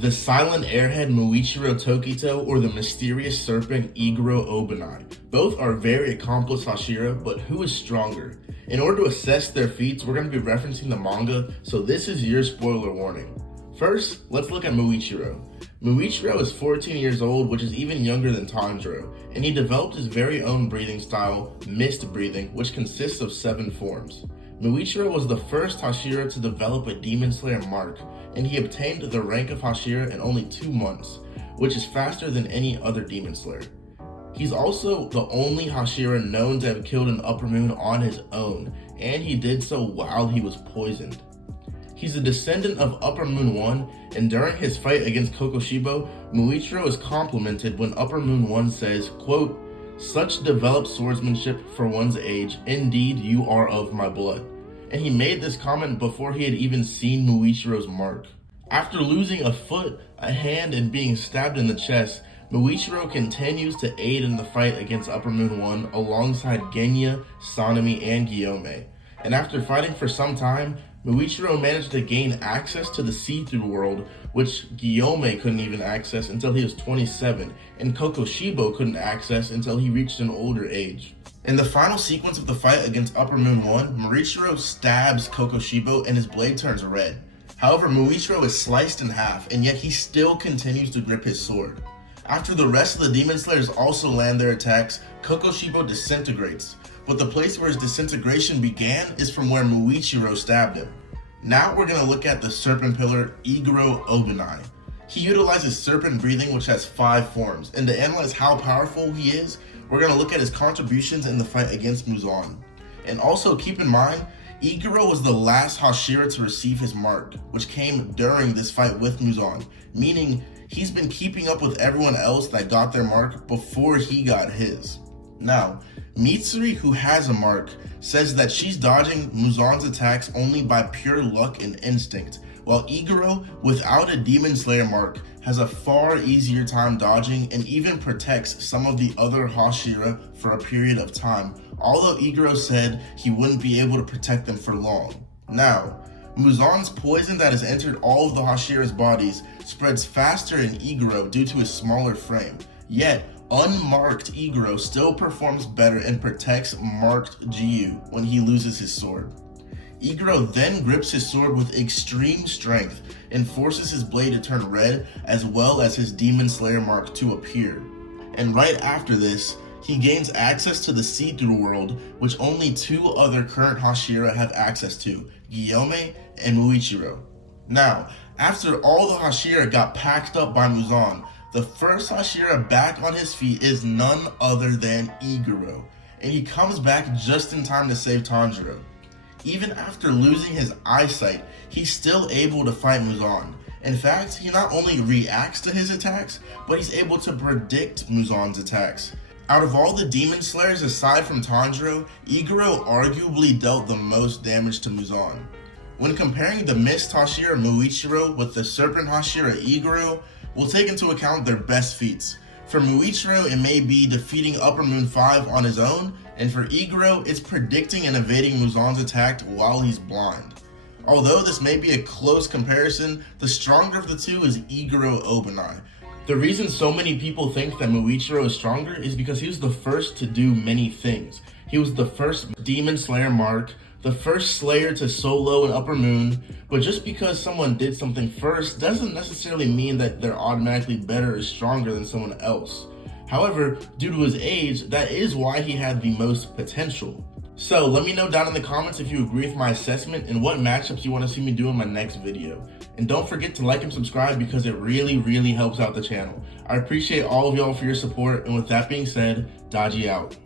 the silent airhead Muichiro Tokito, or the mysterious serpent Iguro Obanai. Both are very accomplished Hashira, but who is stronger? In order to assess their feats, we're going to be referencing the manga, so this is your spoiler warning. First, let's look at Muichiro. Muichiro is 14 years old, which is even younger than Tanjiro, and he developed his very own breathing style, mist breathing, which consists of 7 forms. Muichiro was the first Hashira to develop a Demon Slayer mark, and he obtained the rank of Hashira in only 2 months, which is faster than any other Demon Slayer. He's also the only Hashira known to have killed an Upper Moon on his own, and he did so while he was poisoned. He's a descendant of Upper Moon 1, and during his fight against Kokoshibo, Muichiro is complimented when Upper Moon 1 says, quote, "Such developed swordsmanship for one's age, indeed you are of my blood." And he made this comment before he had even seen Muichiro's mark. After losing a foot, a hand, and being stabbed in the chest, Muichiro continues to aid in the fight against Upper Moon 1 alongside Genya, Sanemi, and Guillaume. And after fighting for some time, Muichiro managed to gain access to the see-through world, which Guillaume couldn't even access until he was 27, and Kokoshibo couldn't access until he reached an older age. In the final sequence of the fight against Upper Moon 1, Muichiro stabs Kokoshibo and his blade turns red. However, Muichiro is sliced in half, and yet he still continues to grip his sword. After the rest of the Demon Slayers also land their attacks, Kokoshibo disintegrates. But the place where his disintegration began is from where Muichiro stabbed him. Now we're going to look at the serpent pillar Iguro Obanai. He utilizes serpent breathing, which has 5 forms, and to analyze how powerful he is, we're going to look at his contributions in the fight against Muzan. And also keep in mind, Iguro was the last Hashira to receive his mark, which came during this fight with Muzan, meaning he's been keeping up with everyone else that got their mark before he got his. Now, Mitsuri, who has a mark, says that she's dodging Muzan's attacks only by pure luck and instinct, while Iguro, without a Demon Slayer mark, has a far easier time dodging and even protects some of the other Hashira for a period of time, although Iguro said he wouldn't be able to protect them for long. Now, Muzan's poison that has entered all of the Hashira's bodies spreads faster in Iguro due to his smaller frame, yet unmarked Iguro still performs better and protects marked Jiu when he loses his sword. Iguro then grips his sword with extreme strength and forces his blade to turn red, as well as his Demon Slayer mark to appear. And right after this, he gains access to the see-through world, which only 2 other current Hashira have access to, Guillaume and Muichiro. Now, after all the Hashira got packed up by Muzan, the first Hashira back on his feet is none other than Iguro, and he comes back just in time to save Tanjiro. Even after losing his eyesight, he's still able to fight Muzan. In fact, he not only reacts to his attacks, but he's able to predict Muzan's attacks. Out of all the Demon Slayers aside from Tanjiro, Iguro arguably dealt the most damage to Muzan. When comparing the Mist Hashira Muichiro with the Serpent Hashira Iguro, we'll take into account their best feats. For Muichiro, it may be defeating Upper Moon 5 on his own, and for Iguro, it's predicting and evading Muzan's attack while he's blind. Although this may be a close comparison, the stronger of the two is Iguro Obanai. The reason so many people think that Muichiro is stronger is because he was the first to do many things. He was the first Demon Slayer mark, the first Slayer to solo an Upper Moon, but just because someone did something first doesn't necessarily mean that they're automatically better or stronger than someone else. However, due to his age, that is why he had the most potential. So let me know down in the comments if you agree with my assessment and what matchups you want to see me do in my next video. And don't forget to like and subscribe because it really helps out the channel. I appreciate all of y'all for your support, and with that being said, Daji out.